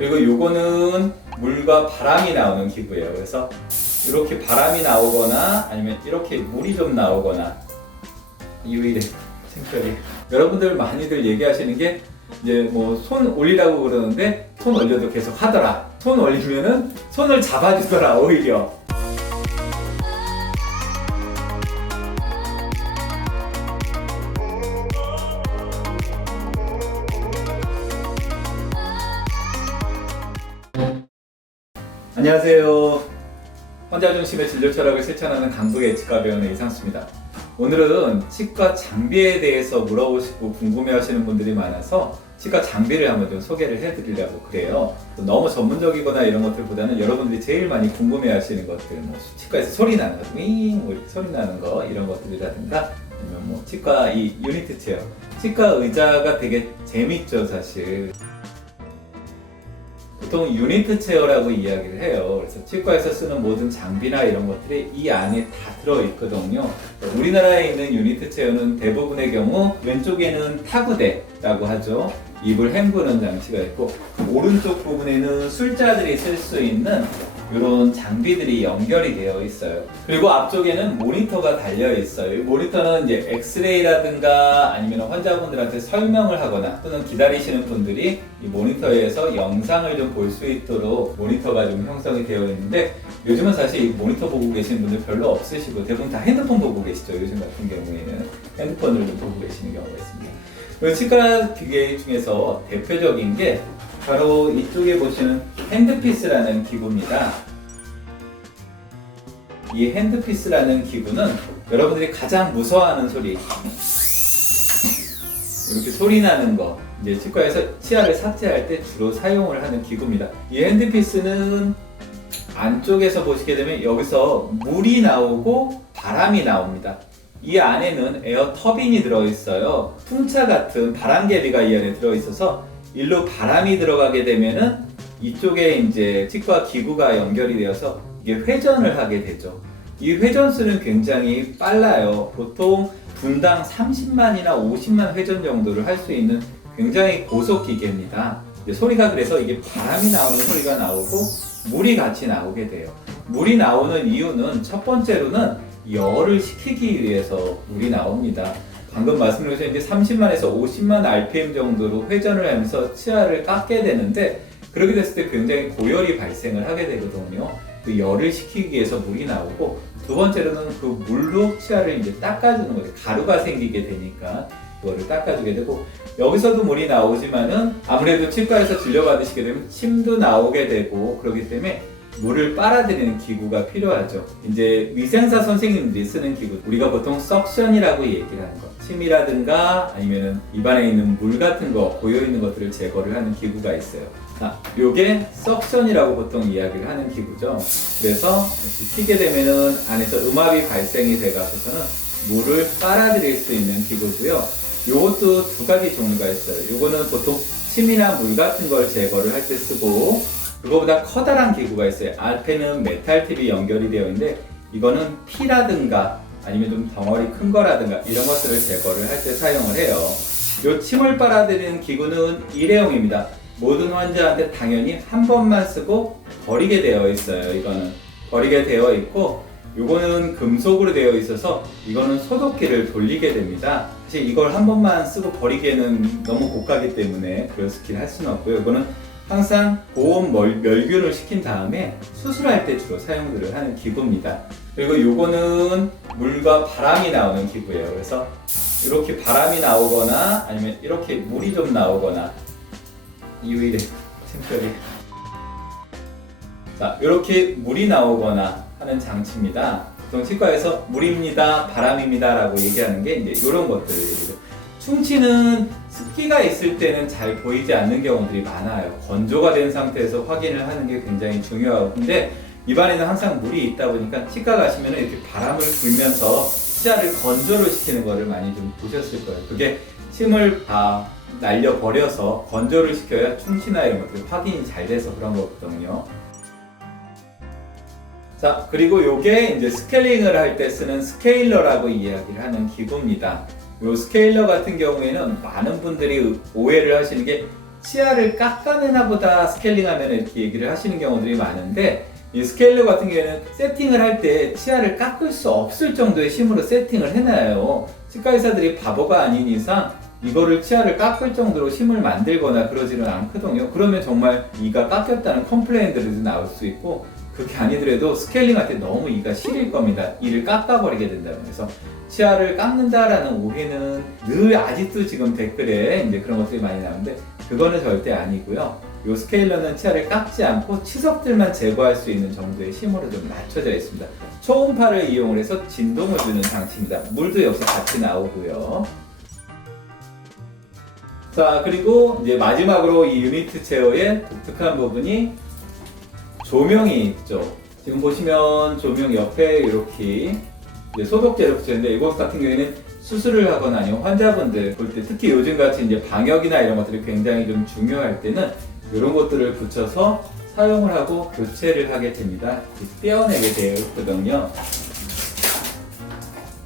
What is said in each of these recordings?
그리고 요거는 물과 바람이 나오는 기구예요. 그래서 이렇게 바람이 나오거나 아니면 이렇게 물이 좀 나오거나 이외에 창피하게 여러분들 많이들 얘기하시는 게 이제 뭐 손 올리라고 그러는데 손 올려도 계속 하더라. 손 올리면은 손을 잡아주더라 오히려. 안녕하세요. 환자 중심의 진료 철학을 실천하는 강북의 치과병원의 이상수입니다. 오늘은 치과 장비에 대해서 물어보시고 궁금해하시는 분들이 많아서 치과 장비를 한번 좀 소개를 해드리려고 그래요. 너무 전문적이거나 이런 것들보다는 여러분들이 제일 많이 궁금해하시는 것들, 뭐 치과에서 소리 나는 거, 윙 뭐 이렇게 소리 나는 거 이런 것들이라든가 아니면 뭐 치과 이 유니트 체어, 치과 의자가 되게 재밌죠 사실. 보통 유니트 체어라고 이야기를 해요. 그래서 치과에서 쓰는 모든 장비나 이런 것들이 이 안에 다 들어있거든요. 우리나라에 있는 유니트 체어는 대부분의 경우 왼쪽에는 타구대라고 하죠. 입을 헹구는 장치가 있고 오른쪽 부분에는 술자들이 쓸 수 있는 이런 장비들이 연결이 되어 있어요. 그리고 앞쪽에는 모니터가 달려 있어요. 이 모니터는 이제 엑스레이라든가 아니면 환자분들한테 설명을 하거나 또는 기다리시는 분들이 이 모니터에서 영상을 좀 볼 수 있도록 모니터가 좀 형성이 되어 있는데 요즘은 사실 이 모니터 보고 계시는 분들 별로 없으시고 대부분 다 핸드폰 보고 계시죠. 요즘 같은 경우에는 핸드폰을 좀 보고 계시는 경우가 있습니다. 그 치과 기계 중에서 대표적인 게 바로 이쪽에 보시는 핸드피스라는 기구입니다. 이 핸드피스라는 기구는 여러분들이 가장 무서워하는 소리, 이렇게 소리 나는 거, 이제 치과에서 치아를 삭제할 때 주로 사용을 하는 기구입니다. 이 핸드피스는 안쪽에서 보시게 되면 여기서 물이 나오고 바람이 나옵니다. 이 안에는 에어 터빈이 들어있어요. 풍차 같은 바람개비가 이 안에 들어있어서 일로 바람이 들어가게 되면은 이쪽에 이제 치과 기구가 연결이 되어서 이게 회전을 하게 되죠. 이 회전수는 굉장히 빨라요. 보통 분당 30만이나 50만 회전 정도를 할 수 있는 굉장히 고속 기계입니다. 소리가 그래서 이게 바람이 나오는 소리가 나오고 물이 같이 나오게 돼요. 물이 나오는 이유는 첫 번째로는 열을 식히기 위해서 물이 나옵니다. 방금 말씀드린 이제 30만에서 50만 RPM 정도로 회전을 하면서 치아를 깎게 되는데 그렇게 됐을 때 굉장히 고열이 발생을 하게 되거든요. 그 열을 식히기 위해서 물이 나오고 두 번째로는 그 물로 치아를 이제 닦아주는 거죠. 가루가 생기게 되니까 그거를 닦아주게 되고 여기서도 물이 나오지만은 아무래도 치과에서 진료받으시게 되면 침도 나오게 되고 그렇기 때문에 물을 빨아들이는 기구가 필요하죠. 이제 위생사 선생님들이 쓰는 기구, 우리가 보통 석션이라고 얘기를 하는 거, 침이라든가 아니면 입안에 있는 물 같은 거, 고여있는 것들을 제거를 하는 기구가 있어요. 요게 석션이라고 보통 이야기를 하는 기구죠. 그래서 피게 되면은 안에서 음압이 발생이 돼가지고서는 물을 빨아들일 수 있는 기구고요. 요것도 두 가지 종류가 있어요. 요거는 보통 침이나 물 같은 걸 제거를 할 때 쓰고 그거보다 커다란 기구가 있어요. 앞에는 메탈 팁이 연결이 되어 있는데 이거는 피라든가 아니면 좀 덩어리 큰 거라든가 이런 것들을 제거를 할 때 사용을 해요. 요 침을 빨아들이는 기구는 일회용입니다. 모든 환자한테 당연히 한 번만 쓰고 버리게 되어 있어요. 이거는 버리게 되어 있고 요거는 금속으로 되어 있어서 이거는 소독기를 돌리게 됩니다. 사실 이걸 한 번만 쓰고 버리기에는 너무 고가기 때문에 그렇게 할 수는 없고요. 이거는 항상 보온 멸균을 시킨 다음에 수술할 때 주로 사용들을 하는 기구입니다. 그리고 요거는 물과 바람이 나오는 기구예요. 그래서 이렇게 바람이 나오거나 아니면 이렇게 물이 좀 나오거나 이외에 창피하게 자, 이렇게 물이 나오거나 하는 장치입니다. 보통 치과에서 물입니다, 바람입니다 라고 얘기하는 게 이제 이런 것들이죠. 충치는 습기가 있을 때는 잘 보이지 않는 경우들이 많아요. 건조가 된 상태에서 확인을 하는 게 굉장히 중요하고 근데 입안에는 항상 물이 있다 보니까 치과 가시면 이렇게 바람을 불면서 치아를 건조를 시키는 거를 많이 좀 보셨을 거예요. 그게 침을 다 날려버려서 건조를 시켜야 충치나 이런 것들이 확인이 잘 돼서 그런 거거든요. 자, 그리고 요게 이제 스케일링을 할 때 쓰는 스케일러라고 이야기를 하는 기구입니다. 요 스케일러 같은 경우에는 많은 분들이 오해를 하시는 게 치아를 깎아내나 보다 스케일링하면 이렇게 얘기를 하시는 경우들이 많은데, 이 스케일러 같은 경우에는 세팅을 할 때 치아를 깎을 수 없을 정도의 심으로 세팅을 해놔요. 치과 의사들이 바보가 아닌 이상 이거를 치아를 깎을 정도로 심을 만들거나 그러지는 않거든요. 그러면 정말 이가 깎였다는 컴플레인들도 나올 수 있고, 그게 아니더라도 스케일링 할 때 너무 이가 시릴 겁니다. 이를 깎아버리게 된다면. 그래서 치아를 깎는다라는 오해는 늘 아직도 지금 댓글에 이제 그런 것들이 많이 나오는데, 그거는 절대 아니고요. 이 스케일러는 치아를 깎지 않고 치석들만 제거할 수 있는 정도의 심으로 좀 낮춰져 있습니다. 초음파를 이용을 해서 진동을 주는 장치입니다. 물도 여기서 같이 나오고요. 자, 그리고 이제 마지막으로 이 유니트 체어의 독특한 부분이 조명이 있죠. 지금 보시면 조명 옆에 이렇게 이제 소독제를 붙였는데, 이것 같은 경우에는 수술을 하거나 아니면 환자분들 볼 때, 특히 요즘같이 이제 방역이나 이런 것들이 굉장히 좀 중요할 때는 이런 것들을 붙여서 사용을 하고 교체를 하게 됩니다. 떼어내게 되어 있거든요.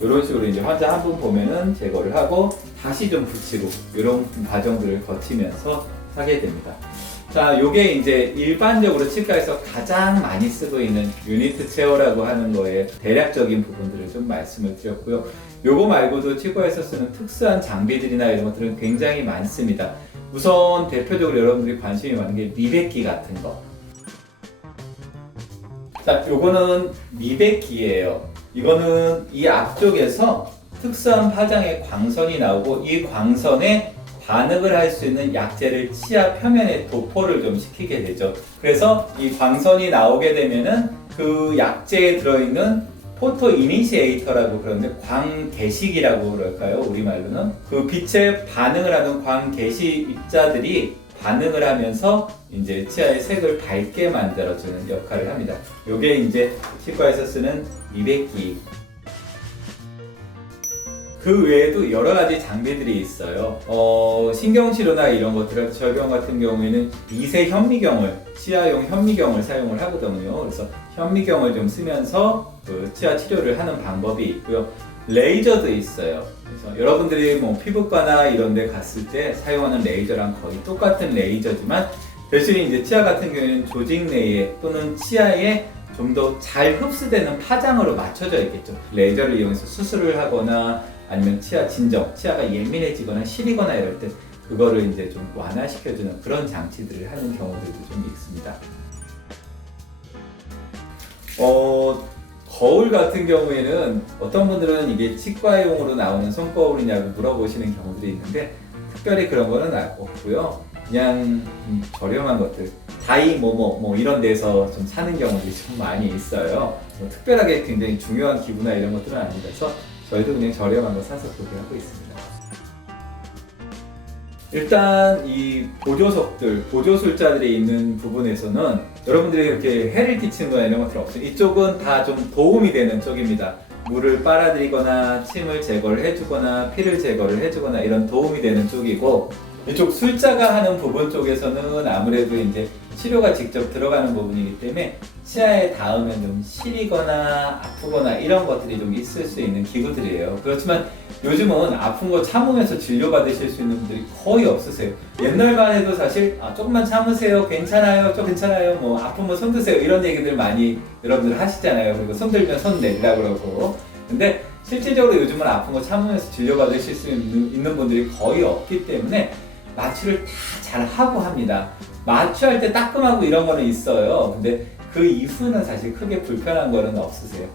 이런 식으로 이제 환자 한 분 보면은 제거를 하고 다시 좀 붙이고, 이런 과정들을 거치면서 하게 됩니다. 자, 요게 이제 일반적으로 치과에서 가장 많이 쓰고 있는 유니트 체어라고 하는 거에 대략적인 부분들을 좀 말씀을 드렸고요. 요거 말고도 치과에서 쓰는 특수한 장비들이나 이런 것들은 굉장히 많습니다. 우선 대표적으로 여러분들이 관심이 많은 게 미백기 같은 거. 자, 요거는 미백기예요. 이거는 이 앞쪽에서 특수한 파장의 광선이 나오고, 이 광선에 반응을 할 수 있는 약재를 치아 표면에 도포를 좀 시키게 되죠. 그래서 이 광선이 나오게 되면은 그 약재에 들어있는 포토 이니시에이터라고 그러는데, 광개식이라고 그럴까요? 우리말로는 그 빛에 반응을 하는 광개식 입자들이 반응을 하면서 이제 치아의 색을 밝게 만들어주는 역할을 합니다. 요게 이제 치과에서 쓰는 미백기. 그 외에도 여러 가지 장비들이 있어요. 신경치료나 이런 것들, 저희 병 같은 경우에는 미세 현미경을, 치아용 현미경을 사용을 하거든요. 그래서 현미경을 좀 쓰면서 그 치아 치료를 하는 방법이 있고요. 레이저도 있어요. 그래서 여러분들이 뭐 피부과나 이런 데 갔을 때 사용하는 레이저랑 거의 똑같은 레이저지만, 대신에 이제 치아 같은 경우에는 조직 내에 또는 치아에 좀 더 잘 흡수되는 파장으로 맞춰져 있겠죠. 레이저를 이용해서 수술을 하거나 아니면 치아 진정, 치아가 예민해지거나 시리거나 이럴 때 그거를 이제 좀 완화시켜주는 그런 장치들을 하는 경우들도 좀 있습니다. 거울 같은 경우에는 어떤 분들은 이게 치과용으로 나오는 손거울이냐고 물어보시는 경우들이 있는데, 특별히 그런 거는 없고요. 그냥 저렴한 것들, 다이 뭐 이런 데서 좀 사는 경우들이 좀 많이 있어요. 뭐 특별하게 굉장히 중요한 기구나 이런 것들은 아니라서 저희도 그냥 저렴한 거 사서 그렇게 하고 있습니다. 일단 이 보조석들, 보조술자들이 있는 부분에서는 여러분들이 이렇게 해를 끼치는 거나 이런 것들은 없어요. 이쪽은 다 좀 도움이 되는 쪽입니다. 물을 빨아들이거나 침을 제거를 해주거나 피를 제거를 해주거나 이런 도움이 되는 쪽이고, 이쪽 술자가 하는 부분 쪽에서는 아무래도 이제 치료가 직접 들어가는 부분이기 때문에 치아에 닿으면 좀 시리거나 아프거나 이런 것들이 좀 있을 수 있는 기구들이에요. 그렇지만 요즘은 아픈 거 참으면서 진료받으실 수 있는 분들이 거의 없으세요. 옛날만 해도 사실 조금만 참으세요, 괜찮아요, 좀 괜찮아요, 뭐 아프면 손 드세요 이런 얘기들 많이 여러분들 하시잖아요. 그리고 손 들면 손 내리라 그러고. 근데 실질적으로 요즘은 아픈 거 참으면서 진료받으실 수 있는 분들이 거의 없기 때문에 마취를 다 잘 하고 합니다. 마취할 때 따끔하고 이런 거는 있어요. 근데 그 이후는 사실 크게 불편한 거는 없으세요.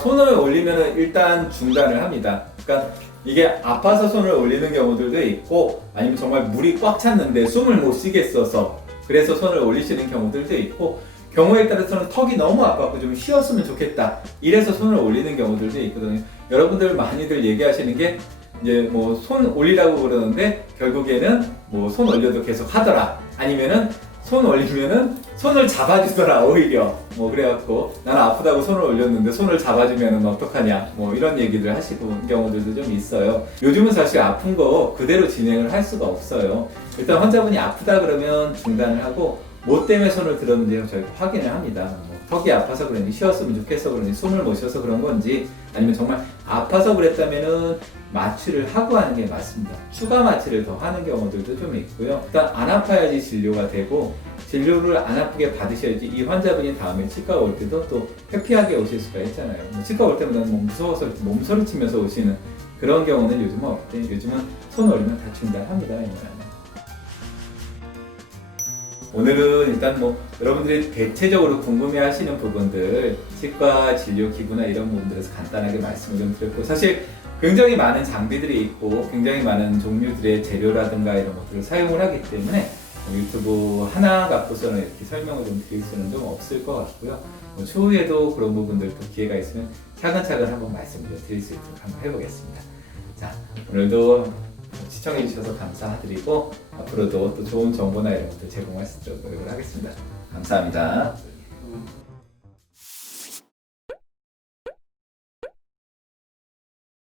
손을 올리면 일단 중단을 합니다. 그러니까 이게 아파서 손을 올리는 경우들도 있고, 아니면 정말 물이 꽉 찼는데 숨을 못 쉬겠어서 그래서 손을 올리시는 경우들도 있고, 경우에 따라서는 턱이 너무 아팠고 좀 쉬었으면 좋겠다 이래서 손을 올리는 경우들도 있거든요. 여러분들 많이들 얘기하시는 게 이제 뭐 손 올리라고 그러는데 결국에는 뭐 손 올려도 계속 하더라, 아니면은 손 올리면은 손을 잡아주더라 오히려, 뭐 그래갖고 나는 아프다고 손을 올렸는데 손을 잡아주면은 어떡하냐, 뭐 이런 얘기들 하시는 경우들도 좀 있어요. 요즘은 사실 아픈 거 그대로 진행을 할 수가 없어요. 일단 환자분이 아프다 그러면 중단을 하고, 뭐 때문에 손을 들었는지 저희가 확인을 합니다. 뭐 턱이 아파서 그런지 쉬었으면 좋겠어 그런지 숨을 못 쉬어서 그런 건지 아니면 정말 아파서 그랬다면은 마취를 하고 하는 게 맞습니다. 추가 마취를 더 하는 경우들도 좀 있고요. 일단 안 아파야지 진료가 되고 진료를 안 아프게 받으셔야지 이 환자분이 다음에 치과 올 때도 또 회피하게 오실 수가 있잖아요. 치과 올 때마다 뭐 무서워서 몸소리치면서 오시는 그런 경우는 요즘은 없대. 요즘은 손 올리면 다 중단합니다. 오늘은 일단 뭐 여러분들이 대체적으로 궁금해하시는 부분들 치과 진료 기구나 이런 부분들에서 간단하게 말씀을 좀 드렸고 사실 굉장히 많은 장비들이 있고 굉장히 많은 종류들의 재료라든가 이런 것들을 사용을 하기 때문에 유튜브 하나 갖고서는 이렇게 설명을 좀 드릴 수는 좀 없을 것 같고요. 뭐 추후에도 그런 부분들도 기회가 있으면 차근차근 한번 말씀을 드릴 수 있도록 한번 해보겠습니다. 자, 오늘도 시청해주셔서 감사드리고 앞으로도 또 좋은 정보나 이런 것들 제공할 수 있도록 노력을 하겠습니다. 감사합니다.